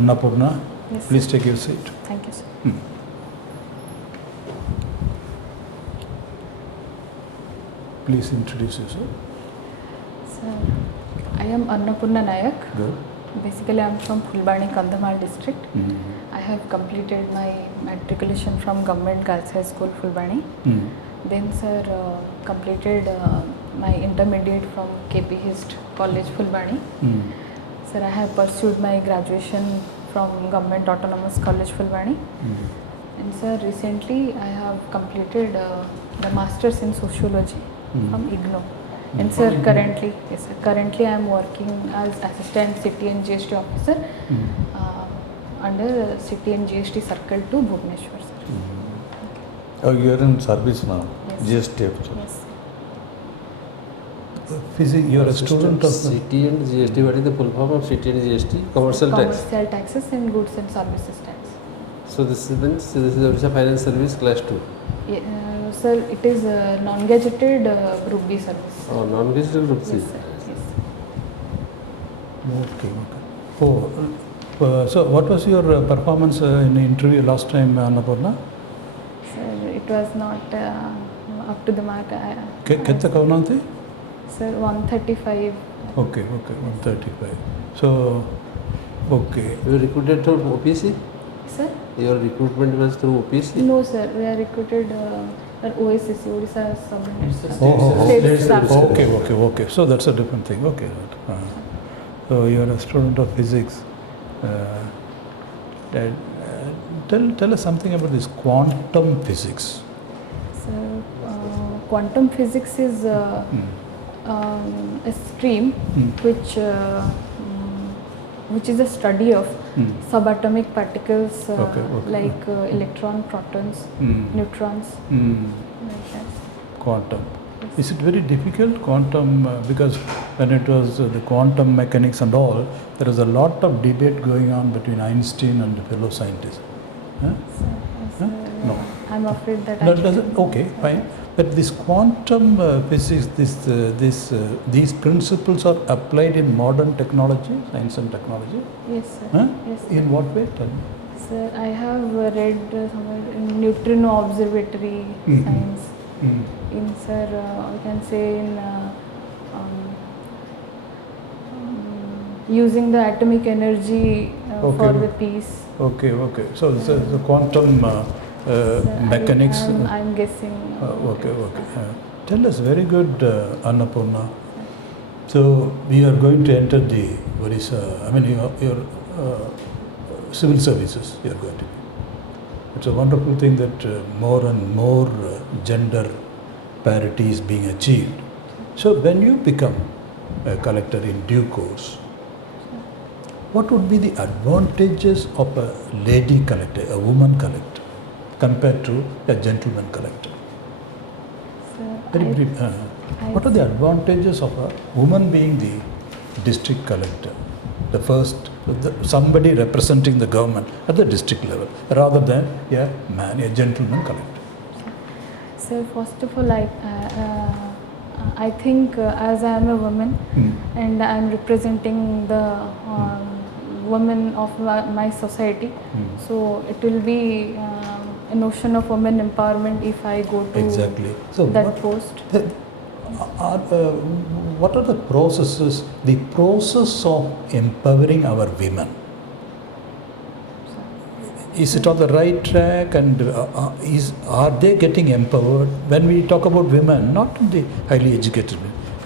Annapurna, Yes, please sir. take your seat. Thank you, sir. Please introduce yourself. Sir, I am Annapurna Nayak. Good. Basically, I am from Fulbani, Kandhamal district. Mm. I have completed my matriculation from Government Girls High School, Fulbani. Mm. Then, sir, completed my intermediate from KP Hist College, Fulbani. Mm. Sir, I have pursued my graduation from Government Autonomous College, Fulbani. Mm. And sir, recently I have completed the Masters in Sociology from IGNO. And sir, currently I am working as Assistant City and GST Officer under City and GST Circle 2, Bhubaneswar, sir. Oh, you are in service now? Yes. GST. Yes. Physics, you are a student of City and GST. What is the full form of City and GST? Commercial tax. Commercial taxes and goods and services tax. So this means this is Odisha Finance Service Class 2. Sir, it is non-gazetted Group B service. Oh, non-gazetted Group C. Yes, sir. Yes. Okay. Oh, so what was your performance in the interview last time, Annapurna? Sir, it was not up to the mark. Ketta kavanante? Sir, 135. Okay, 135. So, okay. You were recruited through OPSC? Sir? Your recruitment was through OPSC? No, sir. We are recruited at OSSC, Odisha Subordinate Staff. State Staff. Okay. So that's a different thing. Okay. So you are a student of physics. Tell us something about this quantum physics. So, quantum physics is a stream which is a study of subatomic particles like electron, protons, neutrons. Like that. Quantum. Is it very difficult, quantum, because when it was the quantum mechanics and all, there was a lot of debate going on between Einstein and the fellow scientists. Huh? No. I'm afraid that No, it doesn't. Okay, fine. But this quantum physics, these principles are applied in modern technology, science and technology. Yes, sir. Huh? Yes, sir. In what way? Tell me. Sir, I have read somewhere in neutrino observatory science. In sir, I can say in using the atomic energy for the peace. Okay. So the quantum mechanics. I'm guessing. Okay. Tell us, very good, Annapurna. So we are going to enter the Odisha. I mean, your civil services. You are going to. It's a wonderful thing that more and more gender parity is being achieved. So when you become a collector in due course, what would be the advantages of a lady collector, a woman collector, compared to a gentleman collector? Very brief. What are the advantages of a woman being the district collector, the first, somebody representing the government at the district level, rather than a man, a gentleman collector? So first of all, I think as I am a woman and I am representing the women of my society, so it will be a notion of women empowerment if I go to that post. What are the processes, the process of empowering our women? Is it on the right track, and are they getting empowered? When we talk about women, not the highly educated,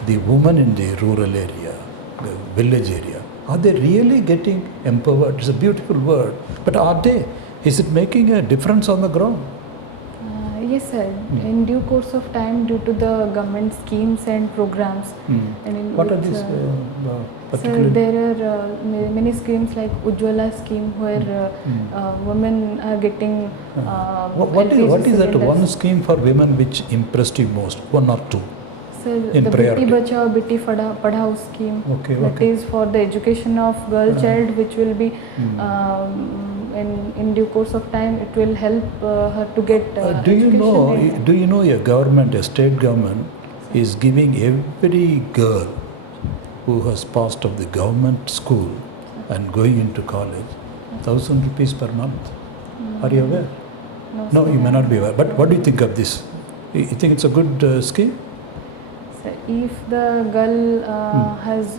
the women in the rural area, the village area, are they really getting empowered? It's a beautiful word, but are they? Is it making a difference on the ground? Yes, sir. In due course of time, due to the government schemes and programs. And in what are these Sir, there are many schemes like Ujjwala scheme where women are getting what is that one scheme for women which impressed you most? One or two? Sir, the Beti Bachao, Beti Padhao scheme. That is for the education of girl child, which will be in due course of time, it will help her to get do you know a government, a state government is giving every girl who has passed of the government school and going into college 1,000 rupees per month. Are you aware? No, sir, you may not be aware. But what do you think of this? You think it's a good scheme? Sir, if the girl has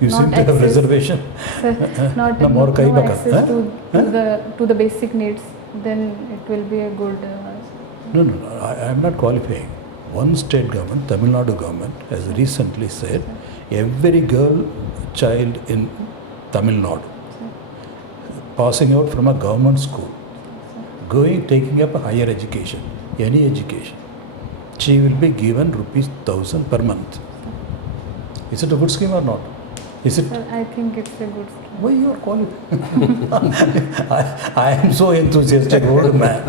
You not seem to have access- reservation. Sir, not No more kai no baka, access huh? to the basic needs, then it will be a good. No, I am not qualifying. One state government, Tamil Nadu government, has recently said every girl child in Tamil Nadu passing out from a government school, taking up a higher education, any education, she will be given rupees 1,000 per month. Is it a good scheme or not? Is it? Sir, I think it's a good scheme. Why you are qualified? I am so enthusiastic old man.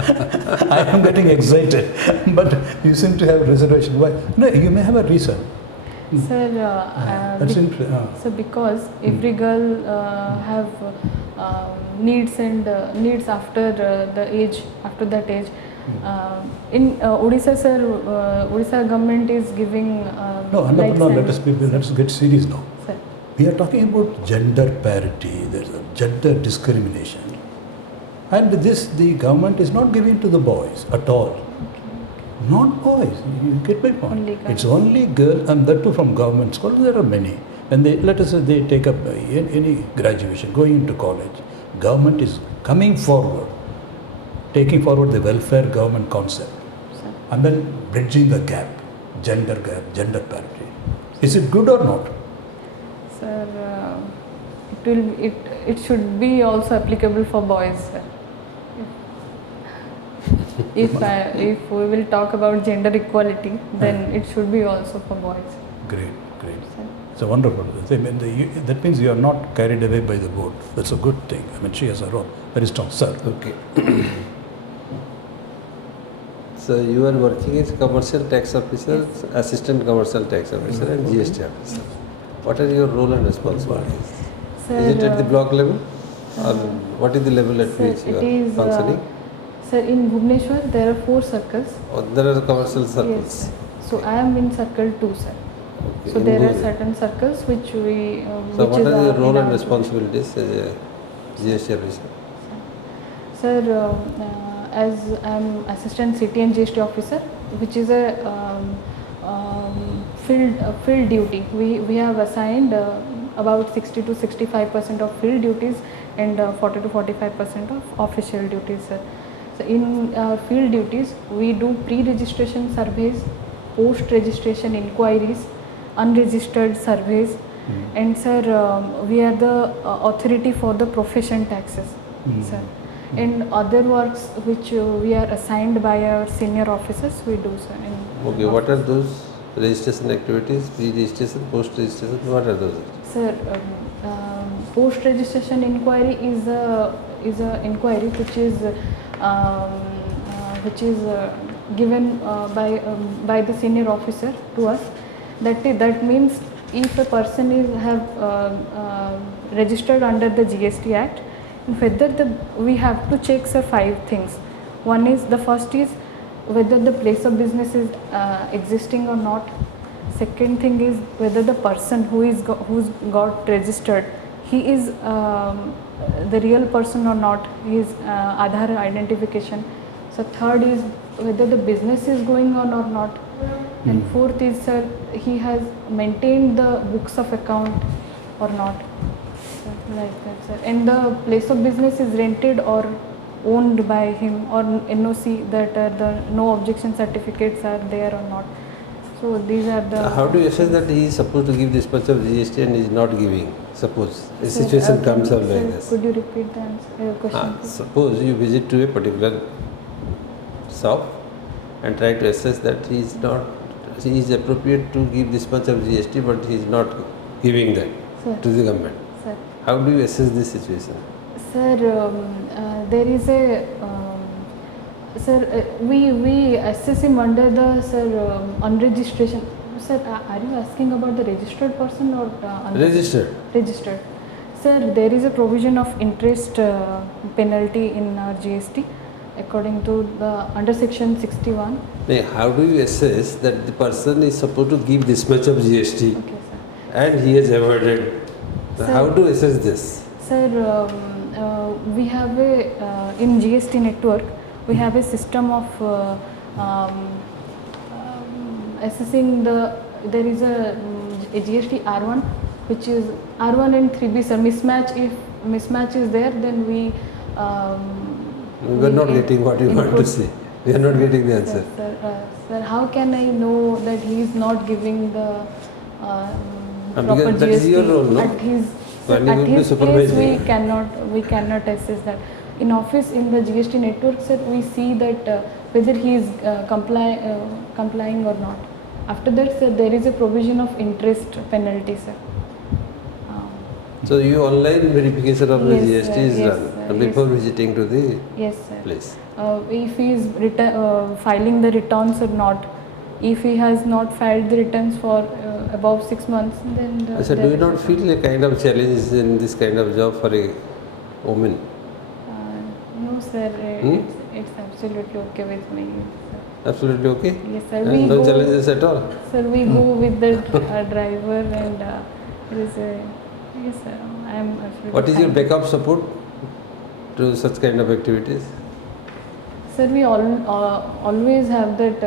I am getting excited, but you seem to have reservation. Why? No, you may have a reason. Sir, That's so because every girl have needs and needs after that age. In Odisha, sir, Odisha government is giving. No, let's get serious now. Sir. We are talking about gender parity. There's a gender discrimination, and the government is not giving to the boys at all. Not boys. You get my point. Only girls. It's only girl, and that too from government schools. There are many. When let us say they take up any graduation, going into college, government is coming forward, taking forward the welfare government concept, and then bridging the gap, gender parity. Is it good or not? Sir, it should be also applicable for boys, sir. If we will talk about gender equality, then it should be also for boys. Great. It's a wonderful thing. That means you are not carried away by the board. That's a good thing. I mean, she has a role. Very strong. Sir. Okay. So you are working as commercial tax officer, assistant commercial tax officer, and GST officer. What are your role and responsibilities? Sir, Is it at the block level, or what is the level at sir, which you it are is, functioning? Sir, in Bhubaneswar there are 4 circles. Or there are commercial Yes, circles. sir. So I am in circle 2, sir. Okay. So In there are Bhubaneswar. certain circles which we. So which what is are your in role and our- responsibilities as a GST officer? Sir, as I am assistant city and GST officer, which is a field duty. We have assigned about 60 to 65% of field duties and 40 to 45% of official duties, sir. So in our field duties, we do pre-registration surveys, post-registration inquiries, unregistered surveys, and sir, we are the authority for the profession taxes, sir. And other works which we are assigned by our senior officers, we do, sir. Okay, what are those registration activities, pre-registration, post-registration, what are those? Sir, post-registration inquiry is a inquiry which is given by the senior officer to us. That means if a person is registered under the GST Act, whether we have to check, sir, 5 things. The first is whether the place of business is existing or not. Second thing is whether the person who's got registered, he is the real person or not, his Aadhaar identification. So third is whether the business is going on or not. And fourth is, sir, he has maintained the books of account or not. Like that, sir. And the place of business is rented or owned by him, or NOC, that the no objection certificates are there or not. So these are the. How do you assess that he is supposed to give this much of GST and is not giving? Suppose a situation comes up like this. Could you repeat the question? Please? Suppose you visit to a particular shop and try to assess that he is appropriate to give this much of GST, but he is not giving that to the government. Sir. How do you assess this situation? Sir, there is a we assess him under the unregistration. Sir, are you asking about the registered person or Registered. Registered. Sir, there is a provision of interest penalty in our GST according to the under section 61. How do you assess that the person is supposed to give this much of GST Okay, sir. and he has avoided? Sir. How to assess this? Sir, Sir, we have in GST network, we have a system of assessing there is a GST R1, which is R1 and 3B, sir. If mismatch is there, then we are not getting what you want to say. We are not getting the answer. Sir, how can I know that he is not giving the proper because that GST is your role, no? at his place? We cannot assess that. In office, in the GST network, sir, we see that whether he is complying or not. After that, sir, there is a provision of interest penalty, sir. So you online verification of the Yes, GST sir. is Yes, done sir. before Yes. visiting to the Yes, sir. place. If he is filing the returns or not, if he has not filed the returns for above 6 months, then So do you not feel a kind of challenge in this kind of job for a woman? No, sir. It's absolutely okay with me. Sir. Absolutely okay? Yes, sir. And no challenges at all? Sir, we go with the driver and it is a, yes, sir. I am absolutely What is your fine. backup support to such kind of activities? Sir, we always have that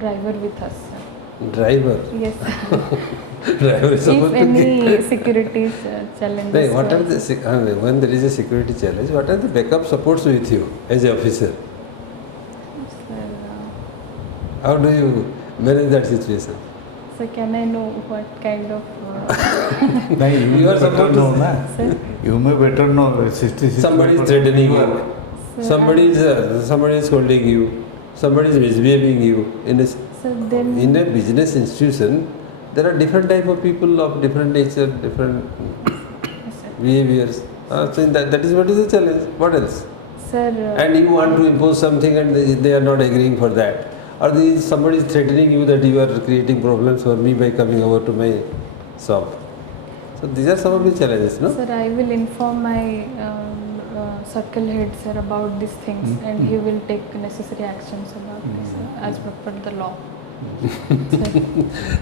driver with us, sir. Driver? Yes, sir. Driver is If supposed to any get... security challenges. No, what to are us. when there is a security challenge, what are the backup supports with you as an officer? Sir, How do you manage that situation? sir, can I know what kind of No, you You are may better supposed to know, say- na? sir? You may better know. 66 Somebody is threatening you. Sir, Somebody is scolding you. Somebody is misbehaving you. Sir, then In a business institution, there are different type of people of different nature, different yes, sir. behaviors. So that is what is the challenge. What else? Sir, And you want to impose something and they are not agreeing for that. Or somebody is threatening you that you are creating problems for me by coming over to my shop. So these are some of the challenges, no? sir, I will inform my circle head, sir, about these things, and he will take necessary actions about this as per the law.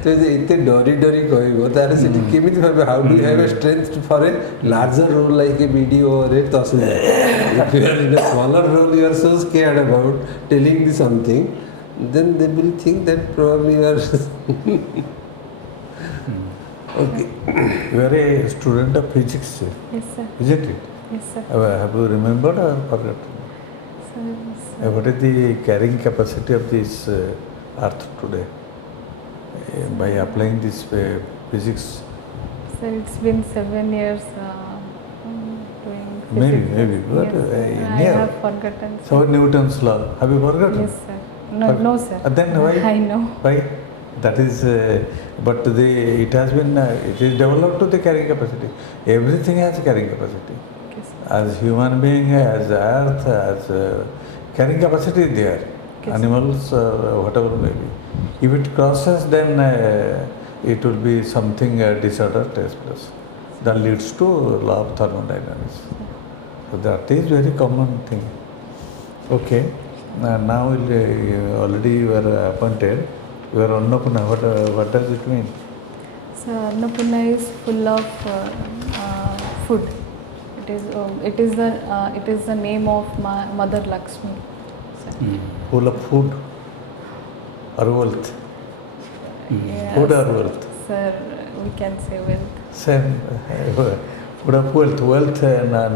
So इतने डरी कहब तार से केमिति भाबे how do have a strength for a larger role like a BDO or a tehsildar. If you are in a smaller role, you are so scared about telling something, then they will think that probably you are okay. You are a student of physics, Yes, sir. isn't it? Yes, sir. Have you remembered or forgotten? Sir, What is the carrying capacity of this earth today? By applying this physics, sir, it's been 7 years doing physics. maybe, but Yes, sir. I near. have forgotten. Sir. So Newton's law, have you forgotten? Yes, sir. No, sir. Then why? I know. Why? That is, but it has been, it is developed to the carrying capacity. Everything has carrying capacity. Okay, sir. As human being, as earth, as carrying capacity is there. Okay, sir. Animals, whatever may be. If it crosses, then it will be something disorder takes place. That leads to law of thermodynamics. So that is very common thing. Okay. Now already you are appointed. You are Annapurna. What does it mean? So Annapurna is full of food. It is the name of my mother Lakshmi. Sir. Full of food or wealth? Yes, Food or wealth? Sir, we can say wealth. Same. Food of wealth. Wealth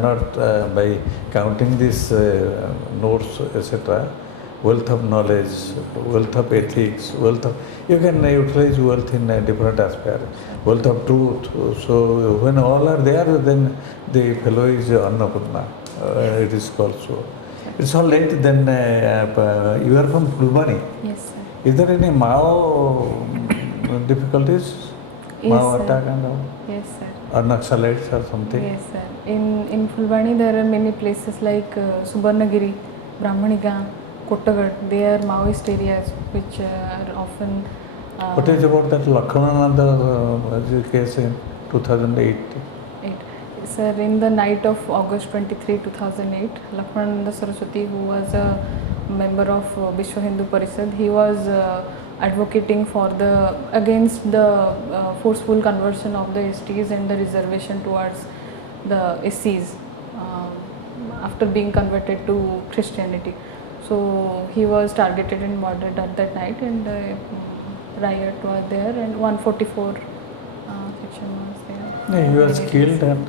not by counting these notes, etc. Wealth of knowledge, wealth of ethics, wealth of... You can utilize wealth in different aspects. Wealth of truth. So when all are there, then the fellow is Annapurna. It is called so. It's all right. Then you are from Fulbani. Yes, sir. Is there any Mao difficulties? Yes, Mao sir. attack and all? Yes, sir. Or Naxalites or something? Yes, sir. In Fulbani there are many places like Subarnagiri, Brahmaniga, Kottagad. They are Maoist areas which are often. What is about that Lakhanananda case in 2008? Sir, in the night of August 23, 2008, Lakhanananda Saraswati, who was a member of Vishwa Hindu Parishad, he was advocating against the forceful conversion of the STs and the reservation towards the SCs after being converted to Christianity. So he was targeted and murdered at that night, and riot was there, and 144 section was there. Yeah, he was killed and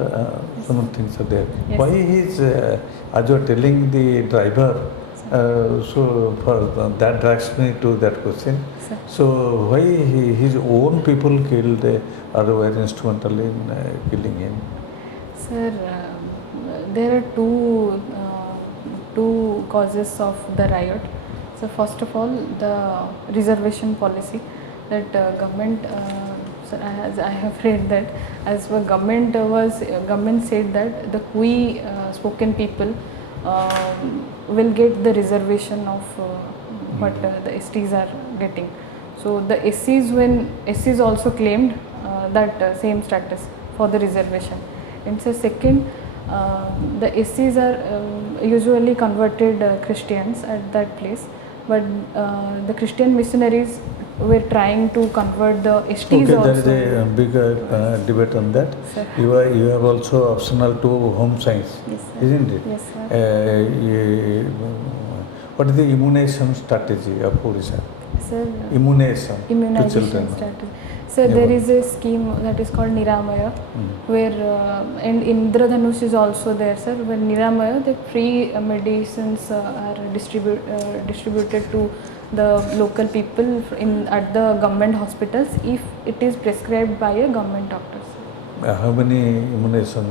some things are there. Yes. Why he's, as you are telling the driver, so for that drags me to that question. Sir. So why his own people killed or were instrumental in killing him? Sir, there are two causes of the riot. So first of all, the reservation policy that government, as I have read that, as the government said that the Kui spoken people will get the reservation of what the STs are getting. So the SCs, when SCs also claimed that same status for the reservation. And so second, the SCs are usually converted Christians at that place, but the Christian missionaries were trying to convert the STs Okay, also. there is a big debate on that. Sir. You have also optional to home science, Yes, sir. isn't it? Yes, sir. What is the immunization strategy of Odisha? Sir, Immunization to immunization children. strategy. So Yeah, there but- is a scheme that is called Niramaya, where and Indradhanush is also there, sir. When Niramaya, the free medicines are distributed to the local people at the government hospitals if it is prescribed by a government doctor. Sir. How many immunization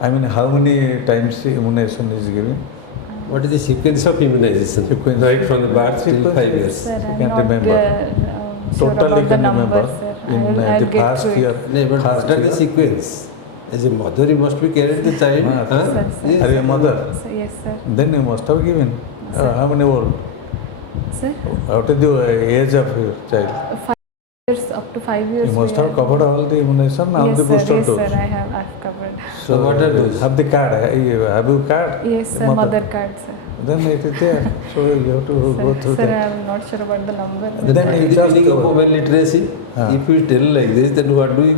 I mean, how many times the immunization is given? What is the sequence of immunization? Sequence. Right from the birth till Sequence 5 is- years. Sir, I'm can't not remember. sure Totally about the can remember. numbers, sir. In I'll the get past to it. year. No, but First what are the year. sequence? As a mother, you must be carrying the child. Ah, huh? Sir, sir. Yes. Are you a mother? So, yes, sir. Then you must have given. Sir. How many old? Sir, What is the age of your child? 5 years, up to 5 years. You must we have covered all the immunization, all Yes, the sir. booster Yes, dose. sir. I've covered. So what are those? Have the card? Have you card? Yes, sir. Mother card, sir. Then it is there. So you have to go Sir, through sir, that. I'm not sure about the number. Then What you is the just meaning of go. women literacy? Ah. If you tell like this, then what do you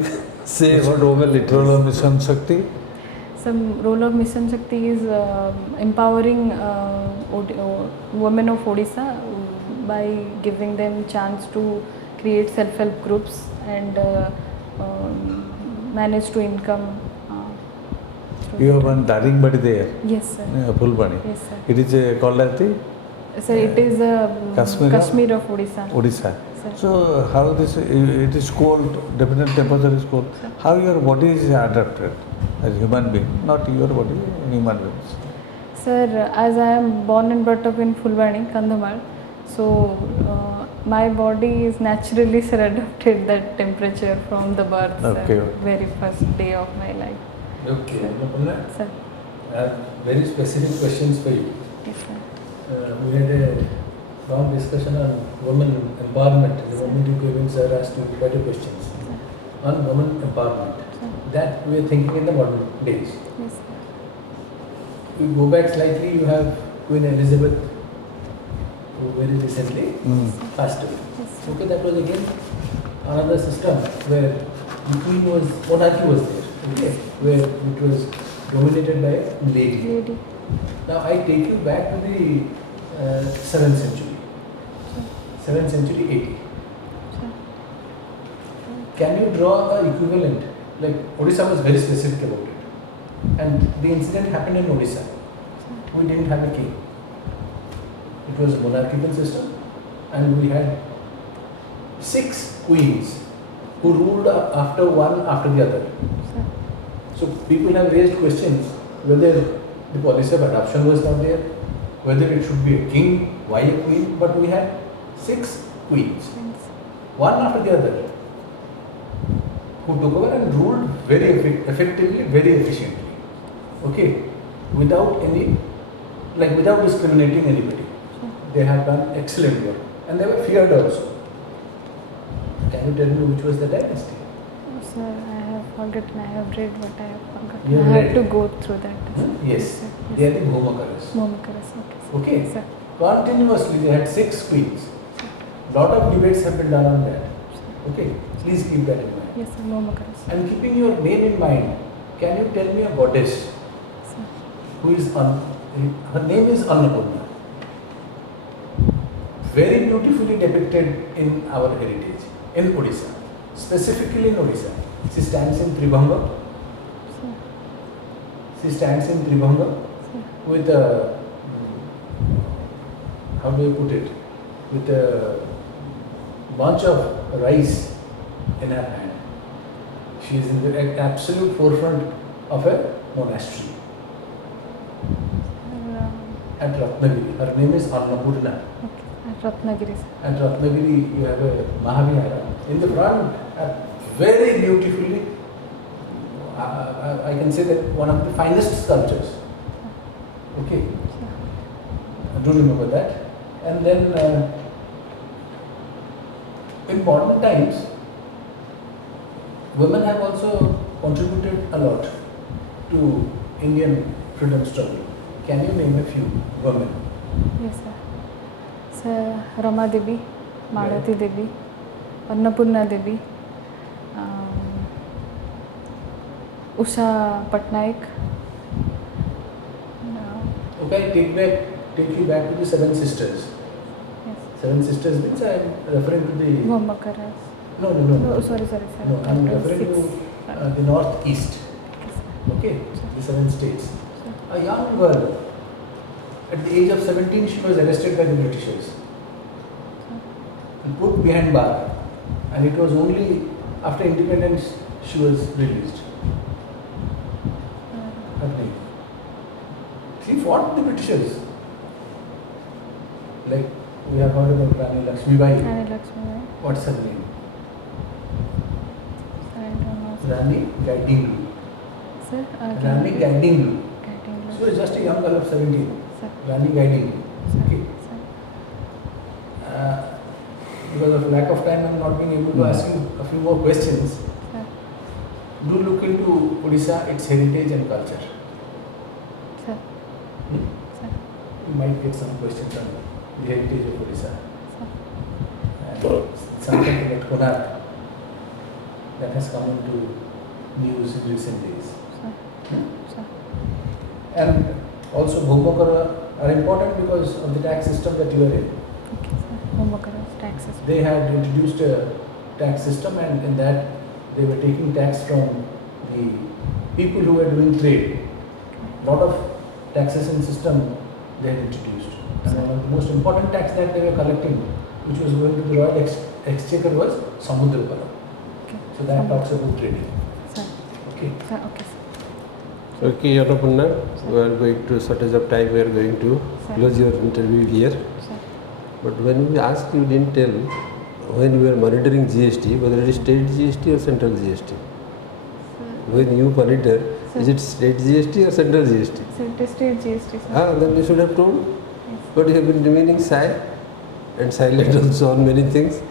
say about women Role literacy? of Mission Shakti. Some role of Mission Shakti is empowering women of Odisha by giving them chance to create self-help groups and manage to income. through You have that. one Daringbadi there, Yes, sir. Fulbani. Yes, sir. It is called as the Sir, it is Kashmir? Kashmir of Odisha. Odisha. Sir. So how this, it is cold, definite temperature is cold. How your body is adapted as human being, not your body, human beings. Sir, as I am born and brought up in Fulbani, Kandhamar, so my body is naturally sir adapted that temperature from the birth, Okay, sir, okay. very first day of my life. Okay, Annapurna, Sir, I have very specific questions for you. yes, sir. We had a long discussion on women empowerment. The moment you came in, sir asked you better questions on women empowerment. That we are thinking in the modern days. Yes, sir. We go back slightly, you have Queen Elizabeth, who very recently passed away. Yes, sir. Okay, that was again another system where the queen was, monarchy was there, okay, where it was dominated by a lady. Lady. Now I take you back to the 7th century, 7th century AD. Sir. Can you draw a equivalent? Like Odisha was very specific about it, and the incident happened in Odisha. We didn't have a king. It was a monarchical system, and we had 6 queens who ruled after one after the other. Sir. So people have raised questions whether the policy of adoption was not there, whether it should be a king, why a queen, but we had 6 queens, Thanks. one after the other, who took over and ruled very effectively, very efficiently. Okay, without any, like without discriminating anybody. They have done excellent work, and they were feared also. Can you tell me which was the dynasty? Sir, I have forgotten. I have read, but I have forgotten. You have I have read? to go through that. Yes, sir. they are the Bhumakaras. Momakaras. Okay. Sir. Okay. Sir. Continuously, they had 6 queens. Lot of debates have been done on that. Okay, please keep that in mind. Yes, sir. Momakaras. And keeping your name in mind, can you tell me a goddess Sir. who is her name is Annapurna, very beautifully depicted in our heritage in Odisha, specifically in Odisha. She stands in Tribhanga. Sir. She stands in Tribhanga Sir. with a, how do you put it, with a bunch of rice in her hand. She is in the absolute forefront of a monastery at Ratnagiri. Her name is Annapurna. Okay. At Ratnagiri. Sir. At Ratnagiri, you have a Mahavihara. In the front, very beautifully, I can say that one of the finest sculptures. Okay, I do remember that. And then in modern times, women have also contributed a lot to Indian freedom struggle. Can you name a few women? Yes, sir. Sir, Rama Devi, Madhati Devi, Annapurna Devi, Usha Patnaik. Okay, take you back to the Seven Sisters. Yes. Seven Sisters means I am referring to the. Mohamakaras. No. No, sorry, sir. No, I am referring to the northeast. Okay, the 7 states. A young girl, at the age of 17, she was arrested by the Britishers and put behind bar. And it was only after independence she was released. Her name. She fought the Britishers. Like we have heard about Rani Lakshmibai. Rani Lakshmi. What's her name? I don't know. Sir. Rani Gaidinglu. Sir, Rani Gaidinglu. Guiding She was just a young girl of 17. Sir. Rani Gaidinglu. Okay. Sir. Because of lack of time, I am not being able to ask you a few more questions. Sir. Do look into Odisha, its heritage and culture. Sir. Hmm? Sir. You might get some questions on the heritage of Odisha. Sir. And something like Konark that has come into news in recent days. Sir. Hmm? Sir. And also Bhumokara are important because of the tax system that you are in. Okay, sir. Mohamakaras, taxes. They had introduced a tax system, and in that they were taking tax from the people who were doing trade. Lot of taxation system they had introduced. And one of the most important tax that they were collecting, which was going to the Royal Exchequer, was Samudra Kara. Okay. So that talks about trading. Sir. Okay. Sir, okay, sir. Okay, Annapurna, we are going to shortage of time. We are going to Sir. close your interview here. Sir. But when we asked, you didn't tell when you were monitoring GST, whether it is state GST or central GST. Sir. When you monitor, Sir. is it state GST or central GST? Sir, it is state GST, sir. Then you should have told. Yes. But you have been remaining shy and silent also on many things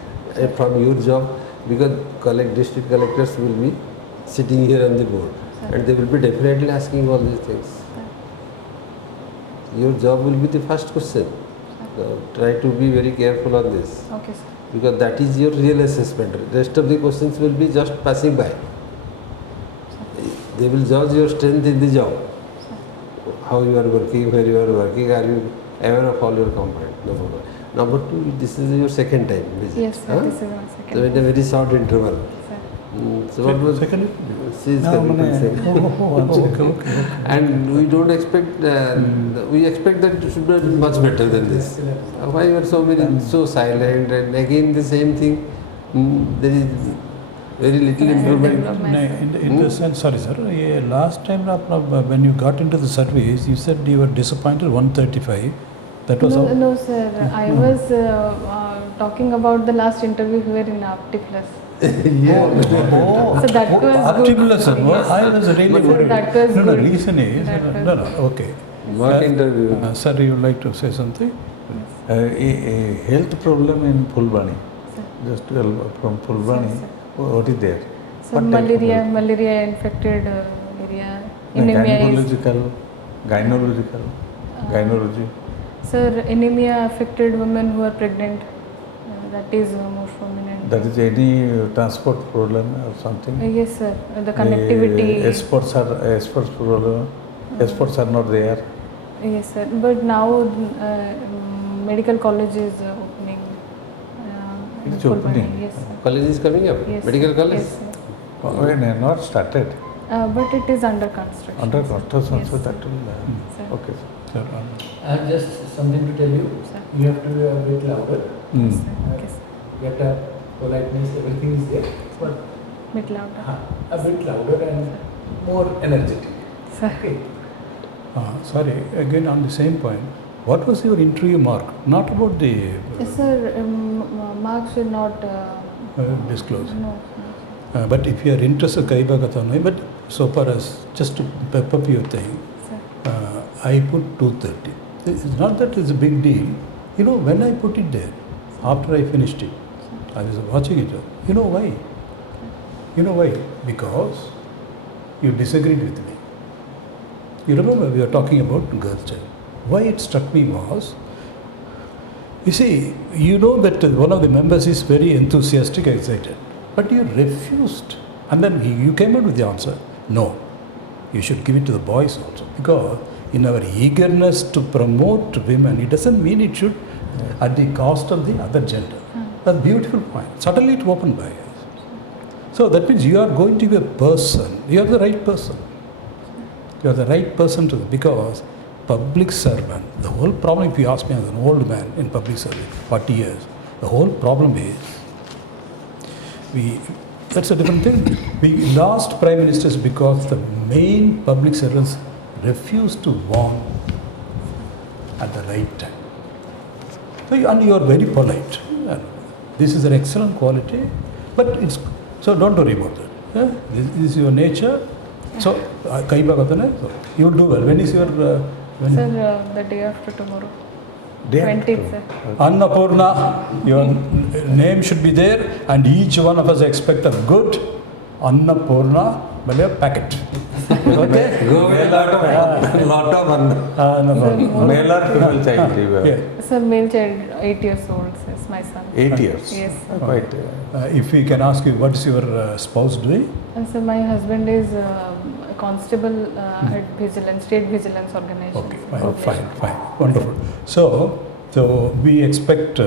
from your job, because district collectors will be sitting here on the board. Sir. And they will be definitely asking all these things. Sir. Your job will be the first question. So try to be very careful on this, Okay, sir. because that is your real assessment. Rest of the questions will be just passing by. They will judge your strength in the job. Sir. How you are working, where you are working, are you aware of all your components? Number one. Number two, this is your second time visit. Yes, sir. This is my second. So in a very short interval. Sir. So what was Second? she is coming to say. Okay. And we don't expect, we expect that it should be much better than this. Why you are so silent, and again the same thing, there is very little improvement. In the sense, sorry sir, last time when you got into the service, you said you were disappointed 135. That was all? No, sir. I was talking about the last interview here in Apti Plus. Oh, So that was Apti good. Plus, sir. Yes. I was really So worried. that was No, good. reason is, That was okay. What interview? Sir, you would like to say something? A health problem in Fulbani, Sir. just from Fulbani, Sir. what is there? So What type of health? malaria infected area, No, anemia is. gynecology. Sir, anemia affected women who are pregnant. that is most prominent. That is any transport problem or something? Yes, sir. The connectivity. Sports problem. Sports are not there. Yes, sir. But now medical college is opening. It's in opening? Fulbani. Yes, sir. College is coming up? Yes, Medical sir. college? Yes, sir. When not started. But it is under construction. Under sir. construction, Yes, so sir. that will. Sir. Okay. Sir, I have just something to tell you. Sir. You have to be a bit louder. Yes, sir. Okay, sir. Get a politeness, everything is there, but Bit louder. a bit louder and more energetic. Sir. Okay. sorry, again on the same point. What was your interview mark? Not about the Yes, sir. Marks will not. disclose. No. But if you are interested, but so far as just to pep up your thing, Sir. I put 230. It's not that it's a big deal. You know, when I put it there, after I finished it, I was watching it. You know why? You know why? Because you disagreed with me. You remember we were talking about girls' child. Why it struck me was, you see, you know that one of the members is very enthusiastic, excited, but you refused. And then you came out with the answer, no, you should give it to the boys also. Because in our eagerness to promote women, it doesn't mean it should at the cost of the other gender. That's a beautiful point. Suddenly it opened my eyes. So that means you are going to be a person. You are the right person. You are the right person to, because public servant, the whole problem, if you ask me as an old man in public service, 40 years, the whole problem is, that's a different thing. We lost prime ministers because the main public servants refused to warn at the right time. So and you are very polite. This is an excellent quality, but it's, so don't worry about that. This is your nature. So, you will do well. When is your... when Sir, the day after tomorrow. Day after 20th, sir. Annapurna, your name should be there, and each one of us expect a good Annapurna, but a packet. Okay? Go with a lot of Annapurna. Male or female child? Yeah. Sir, male child, 8 years old, sir, is my son. 8 years? Yes, sir. Quite. If we can ask you, what is your spouse doing? And sir, my husband is a constable at Vigilance, State Vigilance Organization. Okay, sir. fine, wonderful. So we expect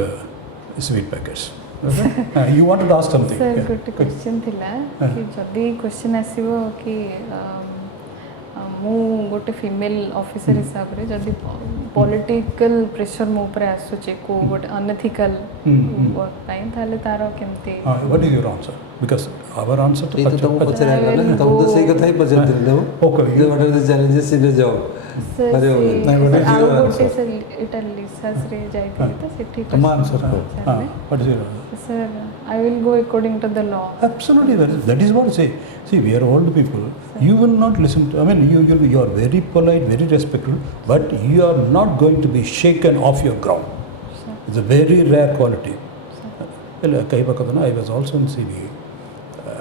sweet packets. Okay? You wanted to ask something? Sir, Yeah. good question थिला कि जदि question आसीबो कि मु गोटे female officer हिसाब रे जदि political pressure मो ऊपर आसुचे को गोटे अनएथिकल वर्क पाइन ताले तारो केमती What is your answer? Because our answer to ये तो तुम पचरा ना तुम तो सही कथा ही पचर दिल दो Okay. जो what are the challenges in the job sir अरे वो नहीं, what is आ your गोटे answer? सर इटाली सास रे जाइथिले तो सेठी Come answer. What is your answer? Sir, I will go according to the law. Absolutely, that is what I say. See, we are old people. You will not listen to. I mean, you are very polite, very respectful, but you are not going to be shaken off your ground. Sir. It's a very rare quality. Well, I was also in CBA.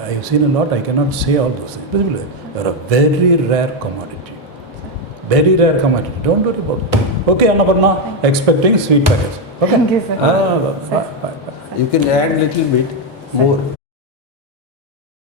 I have seen a lot. I cannot say all those things. You are a very rare commodity. Very rare commodity. Don't worry about it. Okay, Annapurna, expecting sweet packets. Okay. Thank you, sir. Bye. you can add little bit more.